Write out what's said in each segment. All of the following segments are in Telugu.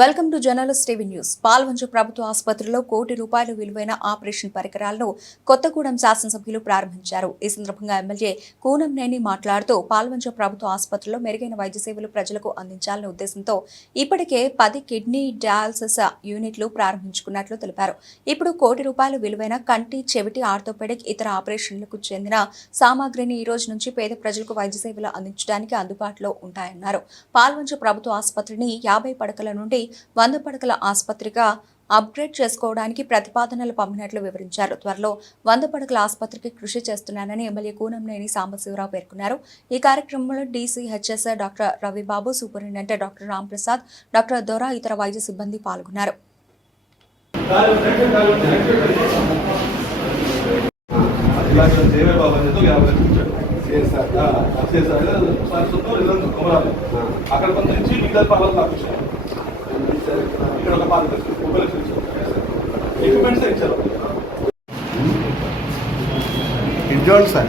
Welcome to journalist TV news. Palvancha ప్రభుత్వ ఆసుపత్రిలో ₹1 కోటి విలువైన ఆపరేషన్ పరికరాలను కొత్తగూడెం శాసనసభ్యులు ప్రారంభించారు. ఈ సందర్భంగా ఎమ్మెల్యే కూనంనేని మాట్లాడుతూ పాల్వంచ ప్రభుత్వ ఆసుపత్రిలో మెరుగైన వైద్య సేవలు ప్రజలకు అందించాలనే ఉద్దేశంతో ఇప్పటికే 10 కిడ్నీ డయాలసిస్ యూనిట్లు ప్రారంభించుకున్నట్లు తెలిపారు. ఇప్పుడు ₹1 కోటి విలువైన కంటి, చెవిటి, ఆర్థోపెడిక్, ఇతర ఆపరేషన్లకు చెందిన సామాగ్రిని ఈ రోజు నుంచి పేద ప్రజలకు వైద్య సేవలు అందించడానికి అందుబాటులో ఉంటాయన్నారు. పాల్వంచ ప్రభుత్వ ఆసుపత్రిని 50 పడకల నుండి 100 పడకల ఆసుపత్రిగా అప్గ్రేడ్ చేసుకోవడానికి ప్రతిపాదనలు పంపినట్లు వివరించారు. త్వరలో 100 పడకల ఆసుపత్రికి కృషి చేస్తున్నానని ఎమ్మెల్యే కూనంనేని సాంబశివరావు పేర్కొన్నారు. ఈ కార్యక్రమంలో DCHS doctor Ravibabu, superintendent doctor Ramprasad, doctor దొర, ఇతర వైద్య సిబ్బంది పాల్గొన్నారు. అక్కడ కొంత నుంచి మిగతా పాలన లాభించారు. ఇక్కడ ఒక పాలన ఎక్విప్మెంట్స్ ఇచ్చారు. ఇడ్జోల్ సార్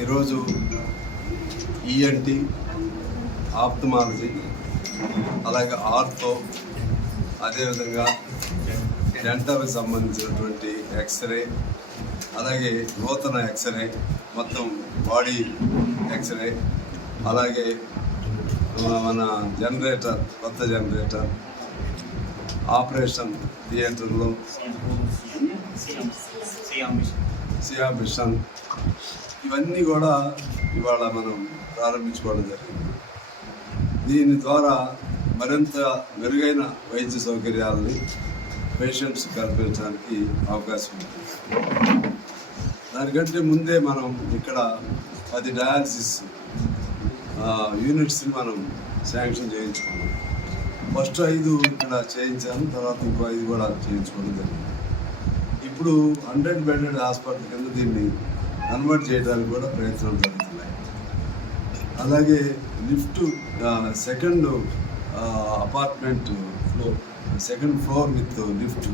ఈరోజు ఈఎన్టీ, ఆప్థమాలజీ, అలాగే ఆర్థో, అదేవిధంగా డెంటల్కి సంబంధించినటువంటి ఎక్స్రే, అలాగే నూతన ఎక్స్రే, మొత్తం బాడీ ఎక్స్రే, అలాగే మన జనరేటర్, కొత్త జనరేటర్, ఆపరేషన్ థియేటర్లో సియా మిషన్, ఇవన్నీ కూడా ఇవాళ మనం ప్రారంభించుకోవడం జరిగింది. దీని ద్వారా మరింత మెరుగైన వైద్య సౌకర్యాలని పేషెంట్స్ కల్పించడానికి అవకాశం ఉంటుంది. దానికంటే ముందే మనం ఇక్కడ 10 డయాలసిస్ యూనిట్స్ని మనం శాంక్షన్ చేయించుకున్నాం. ఫస్ట్ 5 ఇక్కడ చేయించాను, తర్వాత ఇంకో 5 కూడా చేయించుకోవడం జరిగింది. ఇప్పుడు 100 బెడెడ్ హాస్పిటల్ కింద దీన్ని కన్వర్ట్ చేయడానికి కూడా ప్రయత్నాలు జరుగుతున్నాయి. అలాగే lift second apartment floor, second floor with lift,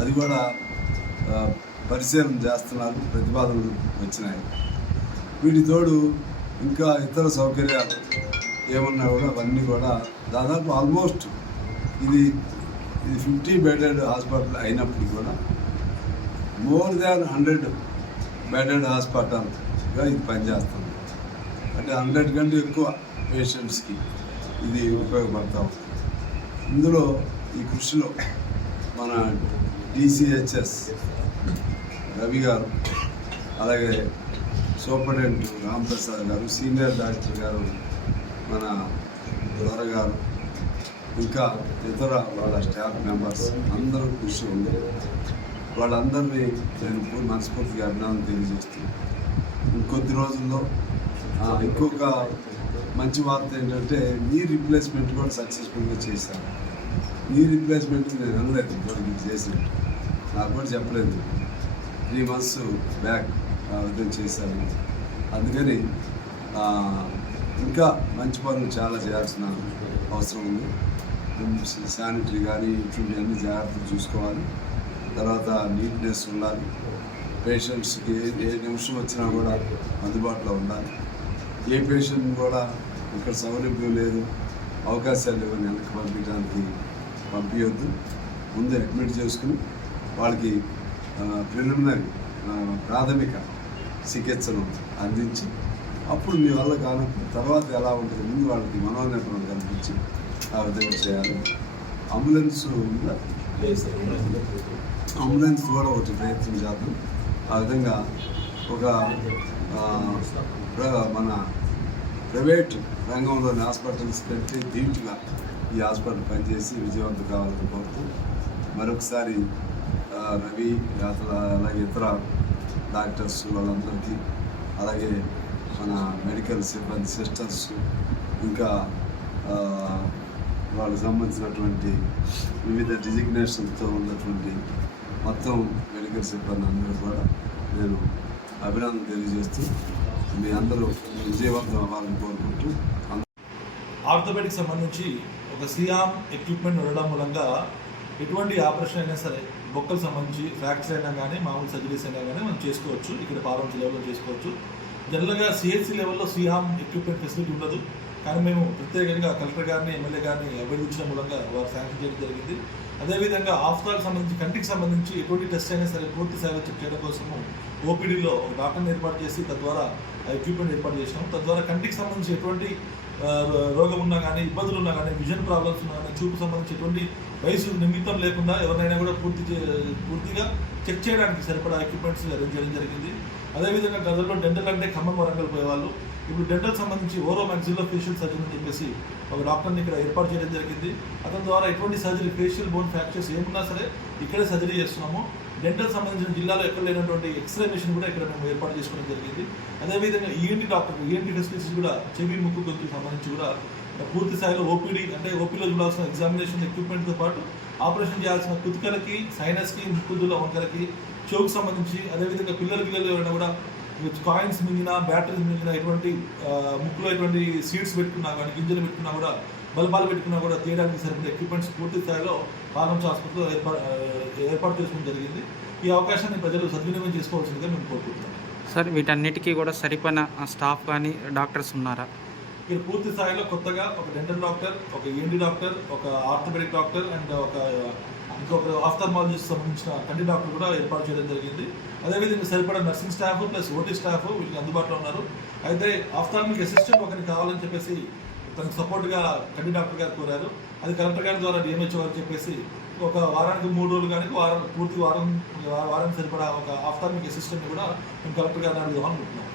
అది కూడా పరిశీలన చేస్తున్నారు, ప్రతిపాదనలు వచ్చినాయి. వీటి తోడు ఇంకా ఇతర సౌకర్యాలు ఏమన్నా కూడా అవన్నీ కూడా దాదాపు ఆల్మోస్ట్ ఇది 50 బెడెడ్ హాస్పిటల్ అయినప్పటికీ కూడా మోర్ దాన్ 100 బెడెడ్ హాస్పిటల్గా ఇది పనిచేస్తుంది. అంటే 100 కంటే ఎక్కువ పేషెంట్స్కి ఇది ఉపయోగపడతా ఉంది. ఇందులో ఈ కృషిలో మన డీసీహెచ్ఎస్ రవి గారు, అలాగే సూపరింటెండెంట్ రాంప్రసాద్ గారు, సీనియర్ డాక్టర్ గారు మన దొర గారు, ఇంకా ఇతర వాళ్ళ స్టాఫ్ మెంబర్స్ అందరూ కృషి ఉంది. వాళ్ళందరినీ నేను మనస్ఫూర్తిగా అభినందన తెలియజేస్తున్నాను. ఇంకొద్ది రోజుల్లో ఇంకొక మంచి వార్త ఏంటంటే నీ రీప్లేస్మెంట్ కూడా సక్సెస్ఫుల్గా చేశాను. నీ రీప్లేస్మెంట్ నేను అనలేదు, ఇంకోటి చేసినట్టు నాకు కూడా చెప్పలేదు. 3 months బ్యాక్ విధంగా చేశాను. అందుకని ఇంకా మంచి పనులు చాలా చేయాల్సిన అవసరం ఉంది. శానిటరీ కానీ ఇటువంటి అన్ని జాగ్రత్తలు చూసుకోవాలి. తర్వాత నీట్నెస్ ఉండాలి. పేషెంట్స్కి ఏ నిమిషం వచ్చినా కూడా అందుబాటులో ఉండాలి. ఏ పేషెంట్ కూడా ఇక్కడ సౌలభ్యం లేదు, అవకాశాలు లేవని వెనక్కి పంపించొద్దు. ముందే అడ్మిట్ చేసుకుని వాళ్ళకి ప్రిలిమినరీ ప్రాథమిక చికిత్సను అందించి అప్పుడు మీ వల్ల కానప్పుడు తర్వాత ఎలా ఉంటుంది ముందు వాళ్ళకి మనోనిర్భరం కల్పించి ఆ విధంగా చేయాలి. అంబులెన్స్ ఉందా? అంబులెన్స్ కూడా ఒకటి ప్రయత్నం చేద్దాం. ఆ విధంగా ఒక మన ప్రైవేట్ రంగంలోని హాస్పిటల్స్ కంటే ధీటుగా ఈ హాస్పిటల్ పనిచేసి విజయవంతం కావాలని కోరుతూ మరొకసారి రవి అలాగే ఇతర డాక్టర్స్ వాళ్ళందరికీ, అలాగే మన మెడికల్ సిబ్బంది సిస్టర్స్, ఇంకా వాళ్ళకి సంబంధించినటువంటి వివిధ డిజిగ్నేషన్తో ఉన్నటువంటి మొత్తం మెడికల్ సిబ్బంది అందరూ కూడా నేను అభినందన తెలియజేస్తూ మీ అందరూ విజయవంతం అవ్వాలని కోరుకుంటూ ఆర్థోపెడిక్ సంబంధించి ఒక సియామ్ ఎక్విప్మెంట్ ఉండడం మూలంగా ఎటువంటి ఆపరేషన్ అయినా సరే, బొక్కలకు సంబంధించి ఫ్రాక్చర్ అయినా కానీ, మామూలు సర్జరీస్ అయినా కానీ మనం చేసుకోవచ్చు. ఇక్కడ పార్లమెంట్ లెవెల్లో చేసుకోవచ్చు. జనరల్గా సిహెచ్సి లెవెల్లో సియామ్ ఎక్విప్మెంట్ ఫెసిలిటీ ఉండదు. కానీ మేము ప్రత్యేకంగా కలెక్టర్ గారిని, ఎమ్మెల్యే గారిని అభ్యర్థించడం మూలంగా వారు శాంక్షన్ చేయడం జరిగింది. అదేవిధంగా ఆఫ్తాలకు సంబంధించి, కంటికి సంబంధించి ఎటువంటి టెస్ట్ అయినా సరే పూర్తి స్థాయిలో చెక్ చేయడం కోసము ఓపీడీలో డాక్టర్ని ఏర్పాటు చేసి తద్వారా ఎక్విప్మెంట్ ఏర్పాటు చేసినాం. తద్వారా కంటికి సంబంధించి ఎటువంటి రోగం ఉన్నా కానీ, ఇబ్బందులు ఉన్నా కానీ, విజన్ ప్రాబ్లమ్స్ ఉన్నా కానీ, చూపు సంబంధించి ఎటువంటి వయసు నిమిత్తం లేకుండా ఎవరినైనా కూడా పూర్తిగా చెక్ చేయడానికి సరిపడా ఎక్విప్మెంట్స్ అరేంజ్ చేయడం జరిగింది. అదేవిధంగా గతంలో డెంటల్ అంటే ఖమ్మం, వరంగల్ పోయేవాళ్ళు. ఇప్పుడు డెంటల్ సంబంధించి ఓరో మ్యాక్సిల్లో ఫేషియల్ సర్జరీ అని చెప్పేసి ఒక డాక్టర్ని ఇక్కడ ఏర్పాటు చేయడం జరిగింది. అతని ద్వారా ఎటువంటి సర్జరీ, ఫేషియల్ బోన్ ఫ్రాక్చర్స్ ఏమున్నా సరే ఇక్కడే సర్జరీ చేస్తున్నాము. డెంటల్ సంబంధించిన జిల్లాలో ఎక్కడ లేనటువంటి ఎక్స్రే మెషిన్ కూడా ఇక్కడ మేము ఏర్పాటు చేసుకోవడం జరిగింది. అదేవిధంగా ఈఎన్టీ ఫెసిలిటీస్ కూడా, చెవి, ముక్కు, గొంతుకు సంబంధించి కూడా పూర్తి స్థాయిలో ఓపీడీ అంటే ఓపీలో చూడాల్సిన ఎగ్జామినేషన్ ఎక్విప్మెంట్తో పాటు ఆపరేషన్ చేయాల్సిన కుతికలకి, సైనస్కి, ముక్కుదుల వంకలకి, చెవుకు సంబంధించి, అదేవిధంగా పిల్లలు ఎవరైనా కూడా కాయిన్స్ మింగినా, బ్యాటరీస్ మింగినా, ఎటువంటి ముక్కులో ఎటువంటి సీడ్స్ పెట్టుకున్నా కానీ, గింజలు పెట్టుకున్నా కూడా, బల్బాలు పెట్టుకున్నా కూడా తీయడానికి సరిపడే ఎక్విప్మెంట్స్ పూర్తి స్థాయిలో పార్లమెంట్ ఆసుపత్రిలో ఏర్పాటు చేసుకోవడం జరిగింది. ఈ అవకాశాన్ని ప్రజలు సద్వినియోగం చేసుకోవాల్సిందిగా మేము కోరుకుంటున్నాం. సార్, వీటన్నిటికీ కూడా సరిపడిన స్టాఫ్ కానీ డాక్టర్స్ ఉన్నారా? ఇక్కడ పూర్తి స్థాయిలో కొత్తగా ఒక డెంటల్ డాక్టర్, ఒక ఈఎన్టీ డాక్టర్, ఒక ఆర్థోపెడిక్ డాక్టర్ అండ్ ఇంకొక ఆఫ్థాల్మాలజిస్ట్ సంబంధించిన కంటి డాక్టర్ కూడా ఏర్పాటు చేయడం జరిగింది. అదేవిధంగా సరిపడా nursing staff plus OT staff వీళ్ళకి అందుబాటులో ఉన్నారు. అయితే ఆఫ్థాల్మిక్ అసిస్టెంట్ ఒకరికి కావాలని చెప్పేసి తనకు సపోర్ట్గా కంటి డాక్టర్ గారు కోరారు. అది కలెక్టర్ గారి ద్వారా డిఎంహెచ్ఓ గారు చెప్పేసి ఒక వారానికి 3 రోజులు కానీ వారానికి సరిపడా ఒక ఆఫ్థాల్మిక్ అసిస్టెంట్ కూడా మేము కలెక్టర్ గారిని అడుగుదాం అనుకుంటున్నాం.